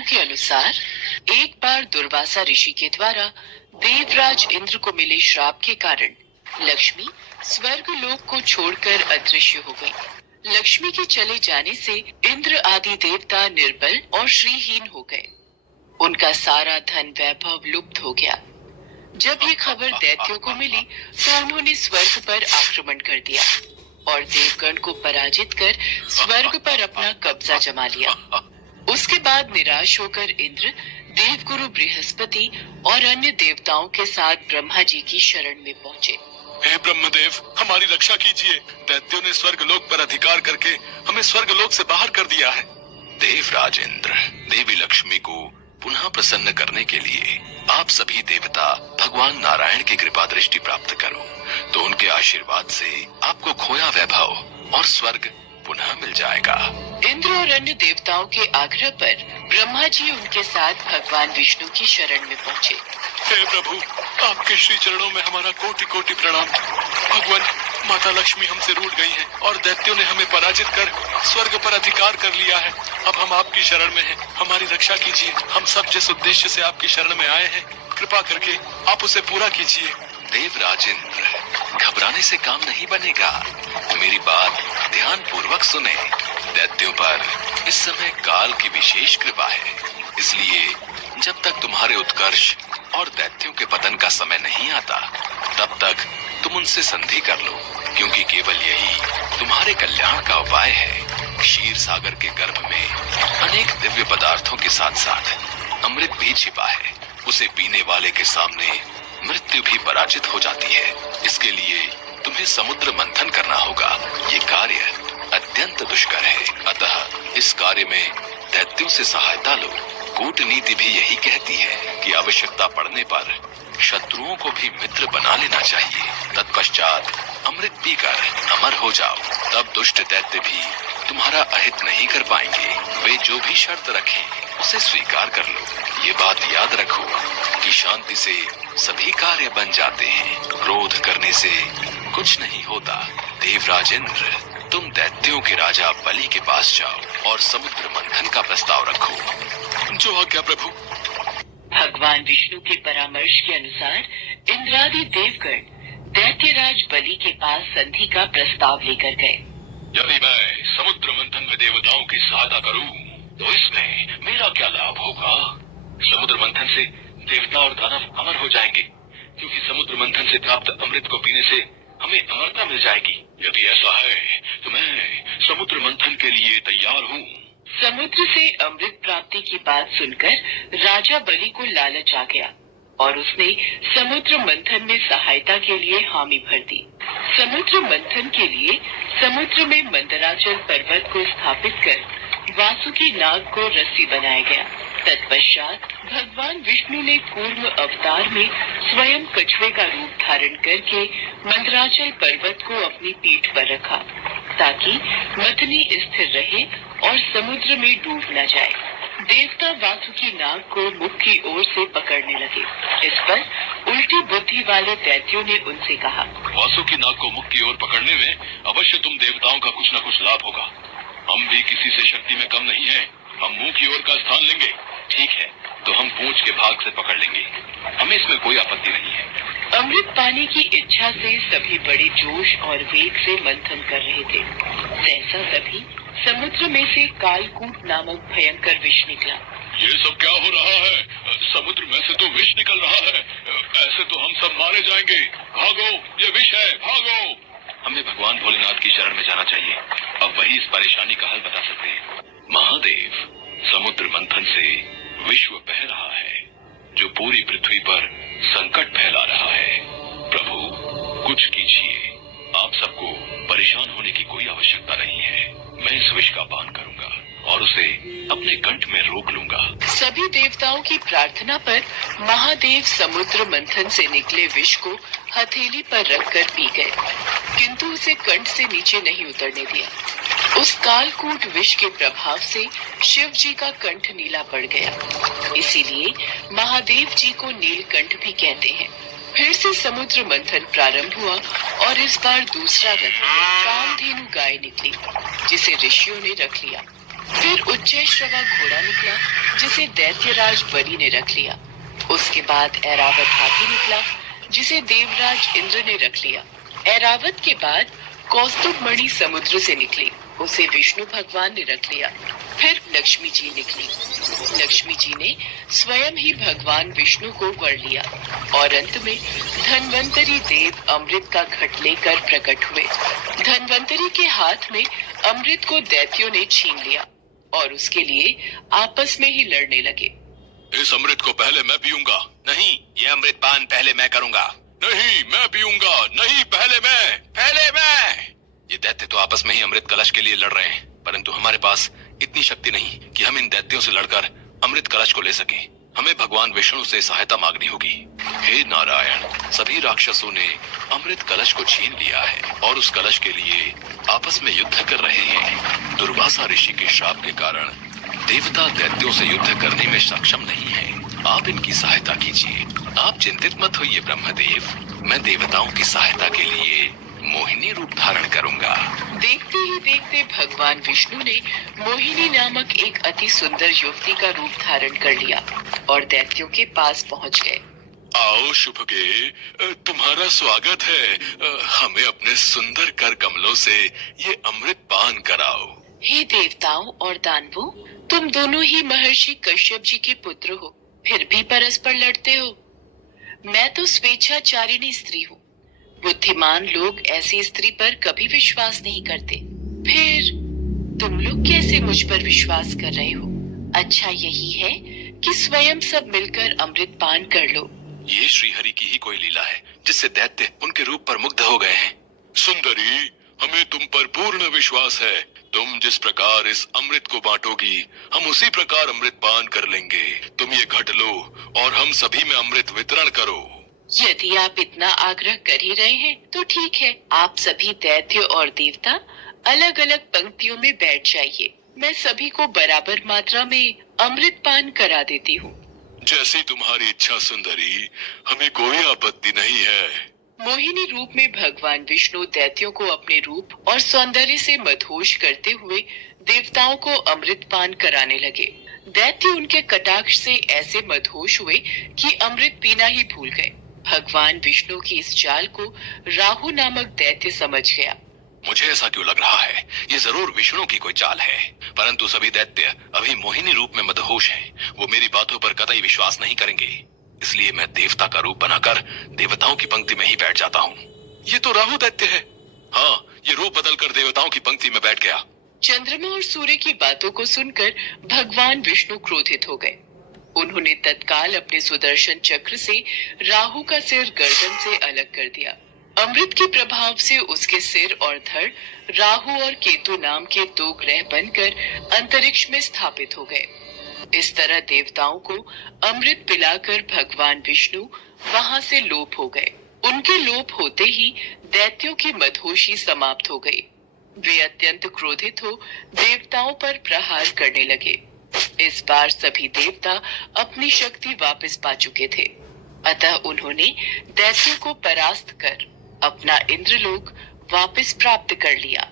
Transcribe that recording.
देवताओं के अनुसार एक बार दुर्वासा ऋषि के द्वारा देवराज इंद्र को मिले श्राप के कारण लक्ष्मी स्वर्ग लोक को छोड़कर अदृश्य हो गई। लक्ष्मी के चले जाने से इंद्र आदि देवता निर्बल और श्रीहीन हो गए। उनका सारा धन वैभव लुप्त हो गया। जब ये खबर दैत्यों को मिली तो उन्होंने स्वर्ग पर आक्रमण कर दिया और देवगण को पराजित कर स्वर्ग पर अपना कब्जा जमा लिया। उसके बाद निराश होकर इंद्र देवगुरु बृहस्पति और अन्य देवताओं के साथ ब्रह्मा जी की शरण में पहुँचे। हे ब्रह्मदेव, हमारी रक्षा कीजिए। दैत्यों ने स्वर्ग लोक पर अधिकार करके हमें स्वर्ग लोक से बाहर कर दिया है। देवराज इंद्र, देवी लक्ष्मी को पुनः प्रसन्न करने के लिए आप सभी देवता भगवान नारायण की कृपा दृष्टि प्राप्त करो, तो उनके आशीर्वाद से आपको खोया वैभव और स्वर्ग पुनः मिल जाएगा। इंद्र और अन्य देवताओं के आग्रह पर ब्रह्मा जी उनके साथ भगवान विष्णु की शरण में पहुँचे। हे प्रभु, आपके श्री चरणों में हमारा कोटि कोटि प्रणाम। भगवान, माता लक्ष्मी हमसे रूठ गई हैं और दैत्यों ने हमें पराजित कर स्वर्ग पर अधिकार कर लिया है। अब हम आपकी शरण में हैं, हमारी रक्षा कीजिए। हम सब जिस उद्देश्य से आपकी शरण में आए हैं, कृपा करके आप उसे पूरा कीजिए। देवराज इंद्र, घबराने से काम नहीं बनेगा। मेरी बात ध्यान पूर्वक सुने। दैत्यों पर इस समय काल की विशेष कृपा है, इसलिए जब तक तुम्हारे उत्कर्ष और दैत्यों के पतन का समय नहीं आता, तब तक तुम उनसे संधि कर लो, क्योंकि केवल यही तुम्हारे कल्याण का उपाय है। क्षीर सागर के गर्भ में अनेक दिव्य पदार्थों के साथ साथ अमृत भी छिपा है। उसे पीने वाले के सामने मृत्यु भी पराजित हो जाती है। इसके लिए तुम्हें समुद्र मंथन करना होगा। ये कार्य अत्यंत दुष्कर है, अतः इस कार्य में दैत्यों से सहायता लो। कूटनीति भी यही कहती है कि आवश्यकता पड़ने पर शत्रुओं को भी मित्र बना लेना चाहिए। तत्पश्चात अमृत पीकर अमर हो जाओ, तब दुष्ट दैत्य भी तुम्हारा अहित नहीं कर पाएंगे। वे जो भी शर्त रखें उसे स्वीकार कर लो। ये बात याद रखो कि शांति से सभी कार्य बन जाते हैं, क्रोध करने से कुछ नहीं होता। देवराज इंद्र, तुम दैत्यों के राजा बलि के पास जाओ और समुद्र मंथन का प्रस्ताव रखो। जो आज्ञा प्रभु। भगवान विष्णु के परामर्श के अनुसार इंद्रादि देवगण दैत्यराज बलि के पास संधि का प्रस्ताव लेकर गए। यदि मैं समुद्र मंथन में देवताओं की सहायता करूं, तो इसमें मेरा क्या लाभ होगा? समुद्र मंथन से देवता और दानव अमर हो जाएंगे, क्योंकि समुद्र मंथन से प्राप्त अमृत को पीने से हमें अमरता मिल जाएगी। यदि ऐसा है तो मैं समुद्र मंथन के लिए तैयार हूँ। समुद्र से अमृत प्राप्ति की बात सुनकर राजा बलि को लालच आ गया और उसने समुद्र मंथन में सहायता के लिए हामी भर दी। समुद्र मंथन के लिए समुद्र में मंदराचल पर्वत को स्थापित कर वासुकी नाग को रस्सी बनाया गया। तत्पश्चात भगवान विष्णु ने कूर्म अवतार में स्वयं कछुए का रूप धारण करके मंदराचल पर्वत को अपनी पीठ पर रखा, ताकि मथनी स्थिर रहे और समुद्र में डूब न जाए। देवता वासुकी नाग को मुख की ओर से पकड़ने लगे। इस पर उल्टी बुद्धि वाले दैत्यों ने उनसे कहा, वासुकी नाग को मुख की ओर पकड़ने में अवश्य तुम देवताओं का कुछ न कुछ लाभ होगा। हम भी किसी से शक्ति में कम नहीं हैं। हम मुंह की ओर का स्थान लेंगे। ठीक है, तो हम पूंछ के भाग से पकड़ लेंगे। हमें इसमें कोई आपत्ति नहीं है। अमृत पाने की इच्छा से सभी बड़े जोश और वेग से मंथन कर रहे थे। सहसा तभी समुद्र में से कालकूट नामक भयंकर विष निकला। ये सब क्या हो रहा है? समुद्र में से तो विष निकल रहा है। ऐसे तो हम सब मारे जाएंगे। भागो, ये विष है, भागो। हमें भगवान भोलेनाथ की शरण में जाना चाहिए। अब वही इस परेशानी का हल बता सकते हैं। महादेव, समुद्र मंथन से विश्व बह रहा है, जो पूरी पृथ्वी पर संकट फैला रहा है। प्रभु, कुछ कीजिए। आप सबको परेशान होने की कोई आवश्यकता नहीं है। मैं इस विष का पान करूंगा और उसे अपने कंठ में रोक लूंगा। सभी देवताओं की प्रार्थना पर महादेव समुद्र मंथन से निकले विष को हथेली पर रखकर पी गए, किंतु उसे कंठ से नीचे नहीं उतरने दिया। उस कालकूट विष के प्रभाव से शिव जी का कंठ नीला पड़ गया, इसीलिए महादेव जी को नीलकंठ भी कहते हैं। फिर से समुद्र मंथन प्रारंभ हुआ और इस बार दूसरा रथ कामधेनु गाय निकली, जिसे ऋषियों ने रख लिया। फिर उच्चैश्रवा घोड़ा निकला जिसे दैत्यराज बलि ने रख लिया। उसके बाद ऐरावत हाथी निकला जिसे देवराज इंद्र ने रख लिया। ऐरावत के बाद कौस्तुभ मणि समुद्र से निकली, उसे विष्णु भगवान ने रख लिया। फिर लक्ष्मी जी निकली। लक्ष्मी जी ने स्वयं ही भगवान विष्णु को वर लिया और अंत में धन्वंतरी देव अमृत का घट लेकर प्रकट हुए। धन्वंतरी के हाथ में अमृत को दैत्यों ने छीन लिया और उसके लिए आपस में ही लड़ने लगे। इस अमृत को पहले मैं पीऊंगा। नहीं, ये अमृत पान पहले मैं करूंगा। नहीं, मैं पीऊंगा। नहीं, पहले मैं। ये दैत्य तो आपस में ही अमृत कलश के लिए लड़ रहे हैं, परंतु हमारे पास इतनी शक्ति नहीं कि हम इन दैत्यों से लड़कर अमृत कलश को ले सकें। हमें भगवान विष्णु से सहायता मांगनी होगी। हे नारायण, सभी राक्षसों ने अमृत कलश को छीन लिया है और उस कलश के लिए आपस में युद्ध कर रहे हैं। दुर्वासा ऋषि के श्राप के कारण देवता दैत्यों से युद्ध करने में सक्षम नहीं है। आप इनकी सहायता कीजिए। आप चिंतित मत होइए ब्रह्मदेव, मैं देवताओं की सहायता के लिए मोहिनी रूप धारण करूंगा। देखते ही देखते भगवान विष्णु ने मोहिनी नामक एक अति सुंदर युवती का रूप धारण कर लिया और दैत्यों के पास पहुंच गए। आओ शुभगे, तुम्हारा स्वागत है। हमें अपने सुंदर कर कमलों से ये अमृत पान कराओ। हे देवताओं और दानवों, तुम दोनों ही महर्षि कश्यप जी के पुत्र हो, फिर भी परस्पर लड़ते हो। मैं तो स्वेच्छाचारिणी स्त्री हूँ। बुद्धिमान लोग ऐसी स्त्री पर कभी विश्वास नहीं करते, फिर तुम लोग कैसे मुझ पर विश्वास कर रहे हो? अच्छा यही है कि स्वयं सब मिलकर अमृत पान कर लो। ये श्रीहरि की ही कोई लीला है जिससे दैत्य उनके रूप पर मुग्ध हो गए हैं। सुंदरी, हमें तुम पर पूर्ण विश्वास है। तुम जिस प्रकार इस अमृत को बांटोगी, हम उसी प्रकार अमृत पान कर लेंगे। तुम ये घट लो और हम सभी में अमृत वितरण करो। यदि आप इतना आग्रह कर ही रहे हैं तो ठीक है, आप सभी दैत्य और देवता अलग अलग पंक्तियों में बैठ जाइए। मैं सभी को बराबर मात्रा में अमृत पान करा देती हूँ। जैसी तुम्हारी इच्छा सुंदरी, हमें कोई आपत्ति नहीं है। मोहिनी रूप में भगवान विष्णु दैत्यों को अपने रूप और सौंदर्य से मदहोश करते हुए देवताओं को अमृत पान कराने लगे। दैत्य उनके कटाक्ष से ऐसे मदहोश हुए कि अमृत पीना ही भूल गए। भगवान विष्णु की इस चाल को राहु नामक दैत्य समझ गया। मुझे ऐसा क्यों लग रहा है, ये जरूर विष्णु की कोई चाल है। परंतु सभी दैत्य अभी मोहिनी रूप में मदहोश हैं। वो मेरी बातों पर कतई विश्वास नहीं करेंगे, इसलिए मैं देवता का रूप बनाकर देवताओं की पंक्ति में ही बैठ जाता हूँ। ये तो राहु दैत्य है। हाँ, ये रूप बदलकर देवताओं की पंक्ति में बैठ गया। चंद्रमा और सूर्य की बातों को सुनकर भगवान विष्णु क्रोधित हो गए। उन्होंने तत्काल अपने सुदर्शन चक्र से राहु का सिर गर्दन से अलग कर दिया। अमृत के प्रभाव से उसके सिर और धड़ राहु और केतु नाम के दो ग्रह बनकर अंतरिक्ष में स्थापित हो गए। इस तरह देवताओं को अमृत पिलाकर भगवान विष्णु वहां से लोप हो गए। उनके लोप होते ही दैत्यों की मदहोशी समाप्त हो गई। वे अत्यंत क्रोधित हो देवताओं पर प्रहार करने लगे। इस बार सभी देवता अपनी शक्ति वापस पा चुके थे, अतः उन्होंने दैत्यों को परास्त कर अपना इंद्रलोक वापस प्राप्त कर लिया।